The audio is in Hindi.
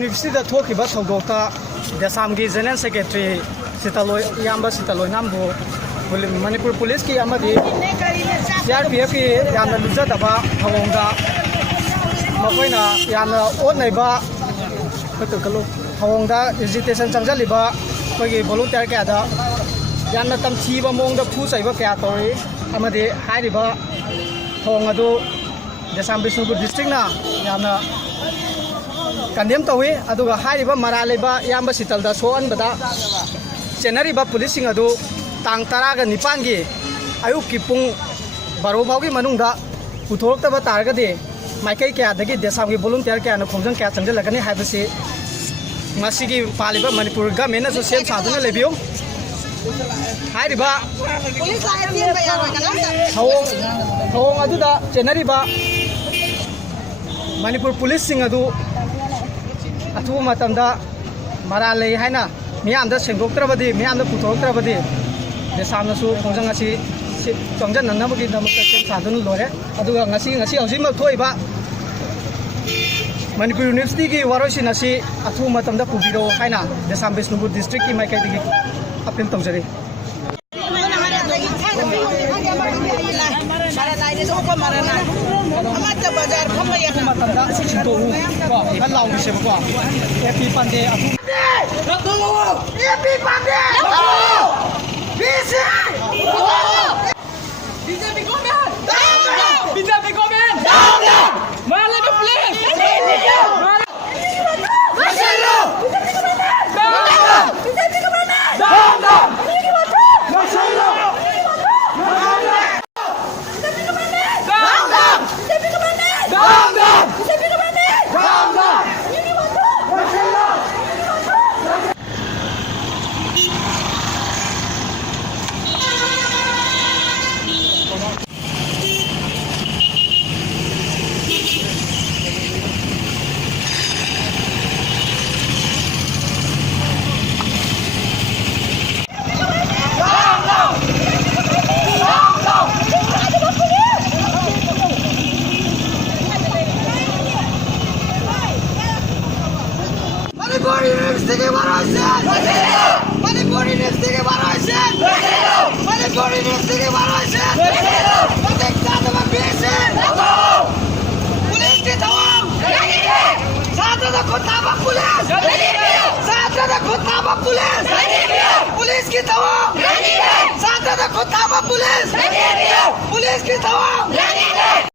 यूनिवर्सिटी थोखिबा थौदोक्ता देसाम की जनरल सेक्रेटरी सितलोय याम्बा सितलोय नामबो मणिपुर पुलिस की CRPF की यामना लुजदबा थवोंदा मखोइना यामना ओनैबा कलो थवोंदा एजिटेशन चंगजलिबा कोई वॉलंटियर कयादा यामना तमथीबा मोंगदा फुसैबा कया तौरी अमदि हाइरिबा थोंग अदु देसाम बिष्णुपुर डिस्ट्रिक्ट ना यामना कंडेम तौई अदुगा हाइरिबा मरा लेबा याम्बा सितलदा सोअनबदा चेनरिबा पुलिस सिंग अदु तांग 19 की अयुक की पुंग 12 फाउगी मनुंगदा पुथोरक्तबा तारगदि माइकई कयादगी देसाम की वॉलंटियर कयाना खोंजंग कया चंगजलगनी हाइबसि मसिगी पालिबा मणिपुर गवर्नमेंट ना सेम सादुना लेबियो हाइरिबा पुलिस थोंग अदुदा चेनरिबा मणिपुर पुलिस सिंग अदु अथुब मतमदा मरा लई हाइना मियामदा सेंगोक्त्रबदि मियामदा पुथोरक्त्रबदि देसामनसु खोंजंग असि चंगजननबगी दमकता सेम सादुना लोरे अदुगा ngasi हौजिमक थोइबा मणिपुर यूनिवर्सिटी की वारोइसिन असि अथुब मतमदा पुबिरो हाइना देसाम बिष्णुपुर डिस्ट्रिक्ट की माइकैदगी अपील तौजरी पुलिस की तमाम